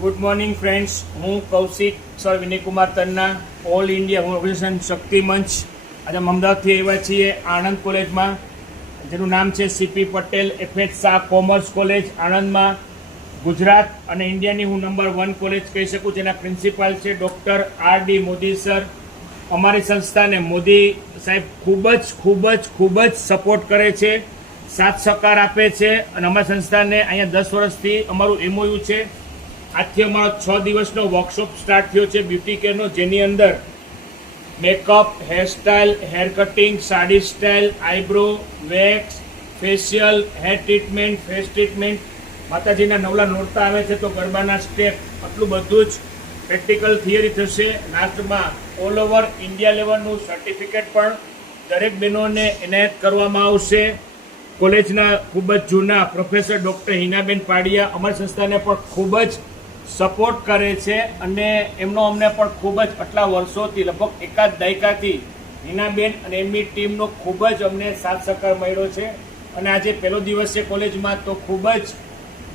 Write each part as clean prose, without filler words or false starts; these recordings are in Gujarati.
ગુડ મોર્નિંગ ફ્રેન્ડ્સ, હું Kaushik sir Vinaykumar Tanna, all India organisation Shakti Manch. આજે અમદાવાદથી આવ્યા છીએ આણંદ કોલેજમાં, જેનું નામ છે CP Patel FH Shah commerce college આણંદમાં. ગુજરાત અને ઇન્ડિયાની હું નંબર 1 કોલેજ કહી શકું. જેના પ્રિન્સિપાલ છે ડૉક્ટર આર.ડી. મોદી સર. અમારી સંસ્થાને મોદી સાહેબ ખૂબ જ સપોર્ટ કરે છે, સાથ સહકાર આપે છે. અને અમારી સંસ્થાને અહીંયા 10 વર્ષથી અમારું એમઓયુ છે. આજથી અમારો 6 દિવસનો વર્કશોપ સ્ટાર્ટ થયો છે બ્યુટી કેરનો, જેની અંદર makeup, hairstyle, hair cutting, sari style, eyebrow, wax, facial, hair treatment, face treatment, માતાજીના નવલા નોરતા આવે છે તો ગરબાના સ્ટેપ, આટલું બધું જ પ્રેક્ટિકલ થિયરી થશે. લાસ્ટમાં ઓલ ઓવર ઇન્ડિયા લેવલનું સર્ટિફિકેટ પણ દરેક બહેનોને એનાયત કરવામાં આવશે. કોલેજના ખૂબ જ જૂના પ્રોફેસર ડૉક્ટર હિનાબેન પાડિયા અમારી સંસ્થાને પણ ખૂબ જ સપોર્ટ કરે છે, અને એમનો અમને પણ ખૂબ જ આટલા વર્ષોથી લગભગ એકાદ દાયકાથી હિનાબેન અને એમની ટીમનો ખૂબ જ અમને સાથ સહકાર મળ્યો છે. અને આજે પહેલો દિવસ છે કોલેજમાં, તો ખૂબ જ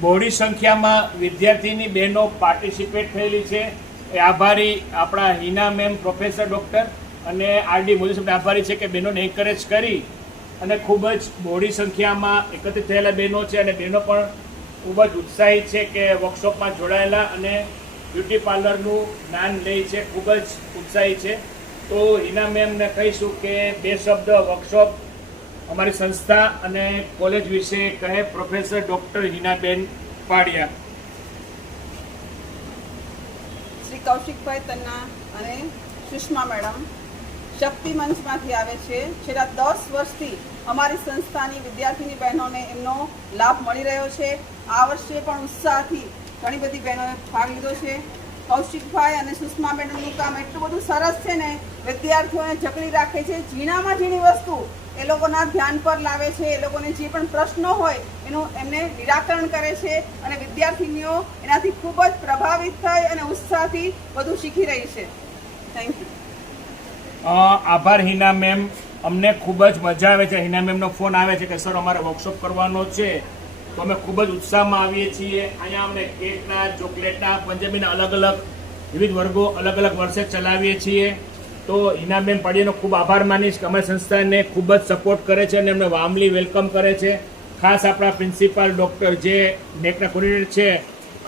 બહોળી સંખ્યામાં વિદ્યાર્થીની બહેનો પાર્ટિસિપેટ થયેલી છે. એ આભારી આપણા હિના મેમ, પ્રોફેસર ડૉક્ટર અને આર.ડી. મોદી સાહેબ આભારી છે કે બહેનોને એન્કરેજ કરી અને ખૂબ જ બહોળી સંખ્યામાં એકત્રિત થયેલા બહેનો છે. અને બહેનો પણ ખૂબ જ ઉત્સાહિત છે કે વર્કશોપમાં જોડાયેલા અને બ્યુટી પાર્લરનું જ્ઞાન લે છે, ખૂબ જ ઉત્સાહિત છે. તો હિના મેમને કહીશું કે 2 શબ્દ વર્કશોપ, અમારી સંસ્થા અને કોલેજ વિશે કહે. પ્રોફેસર ડૉક્ટર હિનાબેન પાડિયા. શ્રી કૌશિકભાઈ તન્ના અને સુષ્મા મેડમ શક્તિ મંચમાંથી આવે છે. છેલ્લા 10 વર્ષથી અમારી સંસ્થાની વિદ્યાર્થીની બહેનોને એમનો લાભ મળી રહ્યો છે. આ વર્ષે પણ ઉત્સાહથી ઘણી બધી બહેનોએ ભાગ લીધો છે. કૌશિકભાઈ અને સુષ્મા મેડમનું કામ એટલું બધું સરસ છે ને, વિદ્યાર્થીઓને જકડી રાખે છે. ઝીણામાં ઝીણી વસ્તુ એ લોકોના ધ્યાન પર લાવે છે. એ લોકોને જે પણ પ્રશ્નો હોય એનું એમને નિરાકરણ કરે છે, અને વિદ્યાર્થીનીઓ એનાથી ખૂબ જ પ્રભાવિત થઈ અને ઉત્સાહથી બધું શીખી રહી છે. Thank you. આભાર હિના મેમ. અમને ખૂબ જ મજા આવે છે. હિના મેમનો ફોન આવે છે કે સર અમારે વર્કશોપ કરવાનો છે, તો અમે ખૂબ જ ઉત્સાહમાં આવીએ છીએ. અહીંયા અમને કેકના, ચોકલેટના, પંજાબીના અલગ અલગ વિવિધ વર્ગો અલગ અલગ વર્ષે ચલાવીએ છીએ. તો હિના મેમ પાડિયાનો ખૂબ આભાર માનીશ કે અમારી સંસ્થાને ખૂબ જ સપોર્ટ કરે છે અને અમને વાર્મલી વેલકમ કરે છે. ખાસ આપણા પ્રિન્સિપાલ ડૉક્ટર જે નેકના કોર્ડિનેટર છે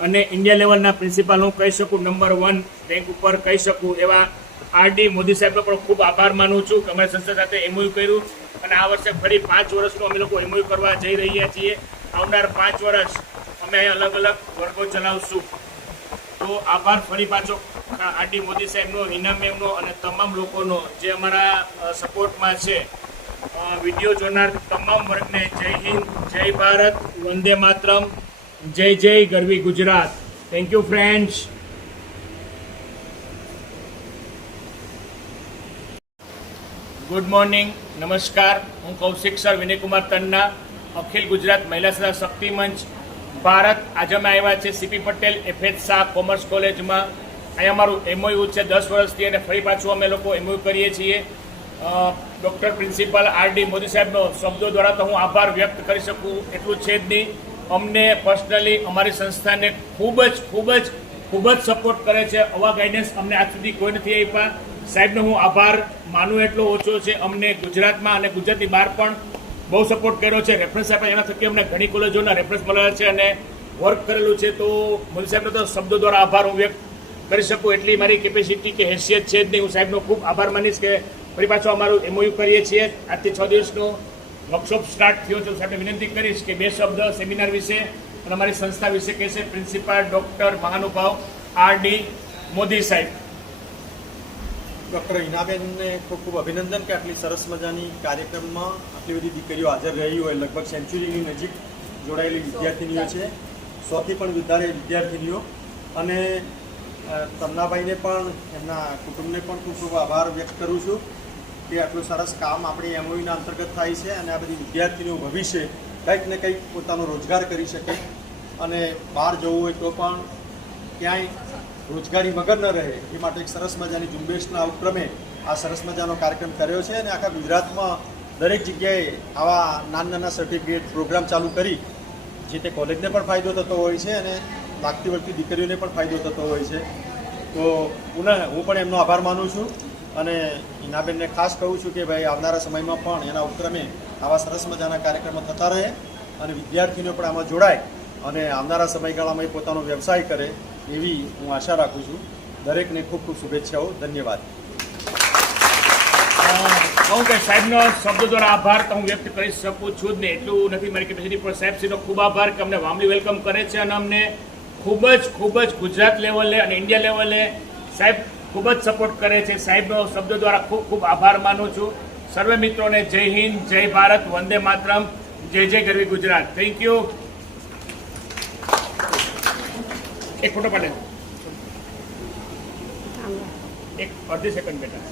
અને ઇન્ડિયા લેવલના પ્રિન્સિપાલ હું કહી શકું, નંબર 1 રેન્ક ઉપર કહી શકું એવા આર.ડી. મોદી સાહેબનો પણ ખૂબ આભાર માનું છું કે અમારી સંસ્થા સાથે એમઓયુ કર્યું. અને આ વર્ષે ફરી 5 વર્ષનું અમે લોકો એમઓયુ કરવા જઈ રહ્યા છીએ. આવનાર 5 વર્ષ અમે અહીં અલગ અલગ વર્ગો ચલાવશું. તો આભાર ફરી પાછો આર.ડી. મોદી સાહેબનો, હિના મેમનો અને તમામ લોકોનો જે અમારા સપોર્ટમાં છે. વિડીયો જોનાર તમામ વર્ગને જય હિન્દ, જય ભારત, વંદે માતરમ, જય જય ગરવી Gujarat. Thank you friends. Good morning, નમસ્કાર. હું કૌશિક સર વિનયકુમાર તન્ના, અખિલ ગુજરાત મહિલા સદા શક્તિ મંચ ભારત. આજે અમે આવ્યા છે CP Patel FH Shah commerce કોલેજમાં. અહીંયા અમારું એમઓયુ છે 10 વર્ષથી, અને ફરી પાછું અમે લોકો એમઓયુ કરીએ છીએ. Doctor principal આર.ડી. મોદી સાહેબનો શબ્દો દ્વારા તો હું આભાર વ્યક્ત કરી શકું એટલું છે જ નહીં. અમને પર્સનલી અમારી સંસ્થાને ખૂબ જ સપોર્ટ કરે છે. આવા ગાઈડન્સ અમને આજ સુધી કોઈ નથી આપ્યા. સાહેબનો હું આભાર માનું એટલો ઓછો છે. અમને ગુજરાતમાં અને ગુજરાતની બહાર પણ બહુ સપોર્ટ કર્યો છે. રેફરન્સ આપ્યા, એના થકી અમને ઘણી કોલેજોના રેફરન્સ મળેલા છે અને વર્ક કરેલું છે. તો મોદી સાહેબનો તો શબ્દો દ્વારા આભાર હું વ્યક્ત કરી શકું એટલી મારી કેપેસિટી કે હેસિયત છે જ નહીં. હું સાહેબનો ખૂબ આભાર માનીશ કે ફરી પાછો અમારું એમઓયુ કરીએ છીએ. આજથી 6 દિવસનો વર્કશોપ સ્ટાર્ટ થયો છે. સાહેબને વિનંતી કરીશ કે 2 શબ્દ સેમિનાર વિશે અને અમારી સંસ્થા વિશે કહેશે પ્રિન્સિપાલ ડૉક્ટર મહાનુભાવ આર.ડી. મોદી સાહેબ. ડૉક્ટર હિનાબેનને ખૂબ ખૂબ અભિનંદન કે આટલી સરસ મજાની કાર્યક્રમમાં આટલી બધી દીકરીઓ હાજર રહી હોય. લગભગ સેન્ચુરીની નજીક જોડાયેલી વિદ્યાર્થીનીઓ છે, 100થી પણ વધારે વિદ્યાર્થીનીઓ. અને તન્નાભાઈને પણ, એમના કુટુંબને પણ ખૂબ ખૂબ આભાર વ્યક્ત કરું છું કે આટલું સરસ કામ આપણી એમઓયુના અંતર્ગત થાય છે, અને આ બધી વિદ્યાર્થીનું ભવિષ્ય કંઈક ને કંઈક પોતાનો રોજગાર કરી શકે અને બહાર જવું હોય તો પણ ક્યાંય રોજગારી વગર ન રહે એ માટે એક સરસ મજાની ઝુંબેશના ઉપક્રમે આ સરસ મજાનો કાર્યક્રમ કર્યો છે. અને આખા ગુજરાતમાં દરેક જગ્યાએ આવા નાના સર્ટિફિકેટ પ્રોગ્રામ ચાલુ કરી જે તે કોલેજને પણ ફાયદો થતો હોય છે અને લાગતી વળતી દીકરીઓને પણ ફાયદો થતો હોય છે. તો હું પણ એમનો આભાર માનું છું અને હિનાબેનને ખાસ કહું છું કે ભાઈ આવનારા સમયમાં પણ એના ઉપક્રમે આવા સરસ મજાના કાર્યક્રમો થતા રહે અને વિદ્યાર્થીઓ પણ આમાં જોડાય અને આવનારા સમયગાળામાં એ પોતાનો વ્યવસાય કરે એવી હું આશા રાખું છું. દરેકને ખૂબ ખૂબ શુભેચ્છાઓ. ધન્યવાદ. કહું કે સાહેબનો શબ્દો દ્વારા આભાર તો હું વ્યક્ત કરી શકું છું જ ને, એટલું નથી મારી કેપેસિટી, પણ સાહેબશ્રીનો ખૂબ આભાર કે અમને વામલી વેલકમ કરે છે અને અમને ખૂબ જ ગુજરાત લેવલે અને ઇન્ડિયા લેવલે સાહેબ ખૂબ જ સપોર્ટ કરે છે. સાહેબનો શબ્દો દ્વારા ખૂબ ખૂબ આભાર માનું છું. સર્વે મિત્રોને જય હિન્દ, જય ભારત, વંદે માતરમ, જય જય ગરવી ગુજરાત. Thank you. એક ફોટો પાડે, એક અડધી સેકન્ડ બેટા.